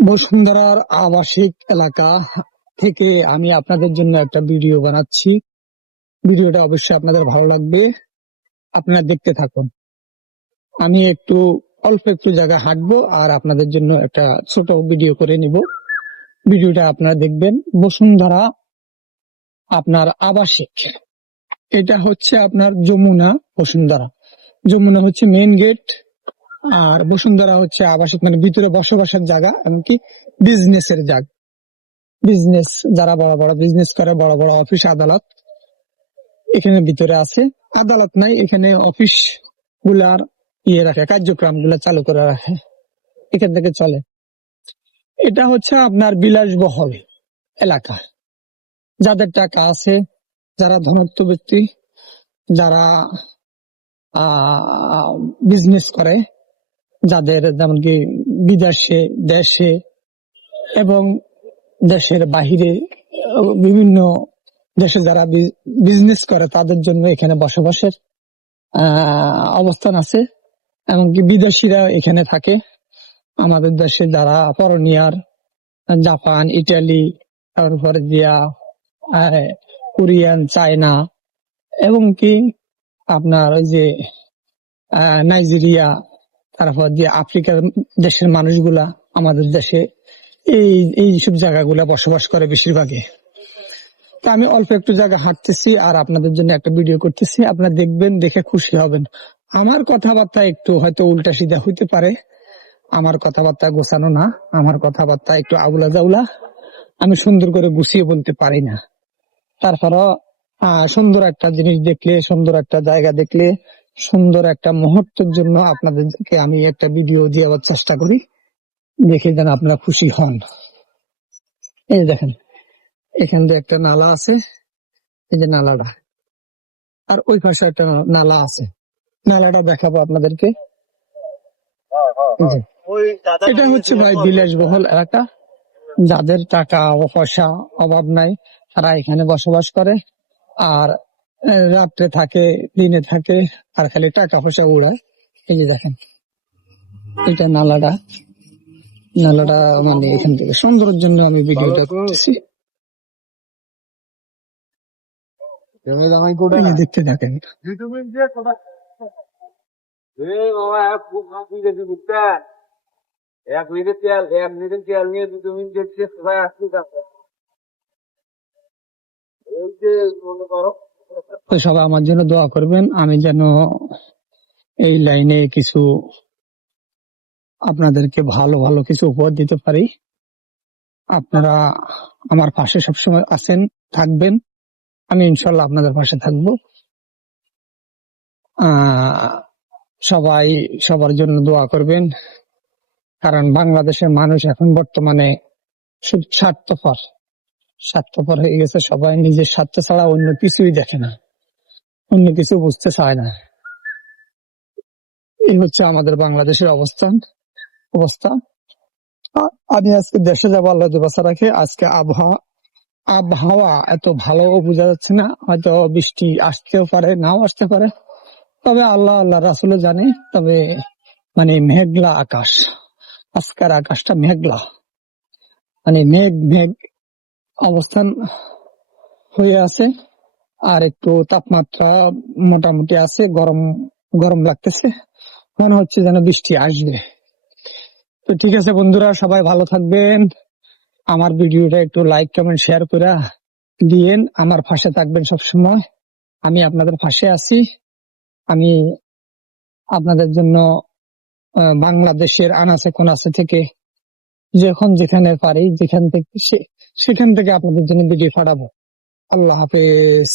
বসুন্ধরার আবাসিক এলাকা থেকে আমি আপনাদের জন্য একটা ভিডিও বানাচ্ছি। ভিডিওটা অবশ্যই আপনাদের ভালো লাগবে, আপনারা দেখতে থাকুন। আমি অল্প একটু জায়গা হাঁটবো আর আপনাদের জন্য একটা ছোট ভিডিও করে নিব। ভিডিওটা আপনারা দেখবেন। বসুন্ধরা আপনার আবাসিক, এটা হচ্ছে আপনার যমুনা। বসুন্ধরা যমুনা হচ্ছে মেইন গেট, আর বসুন্ধরা হচ্ছে আবাসিক, মানে ভিতরে বসবাসের জায়গা, এমনকি বিজনেসের জায়গা। বিজনেস, যারা বড় বড় বিজনেস করে, বড় বড় অফিস আদালত এখানে ভিতরে আছে। আদালত নাই, এখানে অফিস গুলার রাখে, কার্যক্রম গুলা চালু করে রাখে, এখান থেকে চলে। এটা হচ্ছে আপনার বিলাসবহুল এলাকা। যাদের টাকা আছে, যারা ধনত্ব ব্যক্তি, যারা বিজনেস করে, যাদের যেমন কি বিদেশে, দেশে এবং দেশের বাহিরে বিভিন্ন দেশে যারা বিজনেস করে, তাদের জন্য এখানে বসবাসের অবস্থান আছে। এমনকি বিদেশিরা এখানে থাকে। আমাদের দেশে যারা ফরেনিয়ার, জাপান, ইটালি, তারপরে দিয়া কোরিয়ান, চায়না, এবং কি আপনার ওই যে নাইজেরিয়া, তারপর যে আফ্রিকার দেশের মানুষগুলা আমাদের দেশে এই সব জায়গাগুলা বসবাস করে বেশিরভাগই। তা আমি অল্প একটু জায়গা হাঁটতেছি আর আপনাদের জন্য একটা ভিডিও করতেছি, আপনারা দেখবেন, দেখে খুশি হবেন। আমার কথাবার্তা একটু হয়তো উল্টা সিধা হইতে পারে, আমার কথাবার্তা গোছানো না, আমার কথাবার্তা একটু আউলা জাউলা, আমি সুন্দর করে গুছিয়ে বলতে পারি না। তারপরও সুন্দর একটা জিনিস দেখলে, সুন্দর একটা জায়গা দেখলে, সুন্দর একটা মুহূর্তের জন্য আপনাদেরকে আমি একটা ভিডিও দেওয়ার চেষ্টা করি, দেখে যেন আপনারা খুশি হন। এই দেখেন, এখান দিয়ে একটা নালা আছে, এই যে নালাটা, আর ওই পাশে একটা নালা আছে, নালাটা দেখাবো আপনাদেরকে। এটা হচ্ছে ভাই বিলাসবহুল এলাকা। যাদের টাকা পয়সা অভাব নাই, তারা এখানে বসবাস করে, আর রাত্রে থাকে, দিনে থাকে, আর খালি টাকা পয়সা উড়ায়। এই যে দেখেন, এটা নালাটা, নালাটা মানে এখান থেকে সুন্দরের জন্য আমি ভিডিওটা করতেছি, দেখতে থাকেন। তো সবাই আমার জন্য দোয়া করবেন, আমি যেন এই লাইনে কিছু আপনাদেরকে ভালো ভালো কিছু উপহার দিতে পারি। আপনারা আমার পাশে সবসময় আছেন, থাকবেন, আমি ইনশাল্লাহ আপনাদের পাশে থাকবো। সবাই সবার জন্য দোয়া করবেন, কারণ বাংলাদেশের মানুষ এখন বর্তমানে শুধু স্বার্থপর হয়ে গেছে। সবাই নিজের স্বার্থ ছাড়া অন্য কিছুই দেখে না, অন্য কিছু বুঝতে চায় না। এই হচ্ছে আমাদের বাংলাদেশের অবস্থা। আমি আজকে দেশে যাবো, আল্লাহ বাঁচা রাখে। আজকে আবহাওয়া এত ভালো বোঝা যাচ্ছে না, হয়তো বৃষ্টি আসতেও পারে, নাও আসতে পারে, তবে আল্লাহ রাসূল জানে। তবে মানে মেঘলা আকাশ, আজকের আকাশটা মেঘলা, মানে মেঘ মেঘ অবস্থান হয়ে আছে। আর একটু তাপমাত্রা মোটামুটি আছে, গরম গরম লাগতেছে, মনে হচ্ছে যেন বৃষ্টি আসবে। তো ঠিক আছে বন্ধুরা, সবাই ভালো থাকবেন। আমার ভিডিওটা একটু লাইক, কমেন্ট, শেয়ার করে দিয়েন। আমার পাশে থাকবেন সবসময়, আমি আপনাদের পাশে আছি। আমি আপনাদের জন্য বাংলাদেশের আনাচে কোনাচে থেকে, যখন যেখানে পারি, সেখান থেকে আপনাদের জন্য ভিডিও পাঠাবো। আল্লাহ হাফেজ।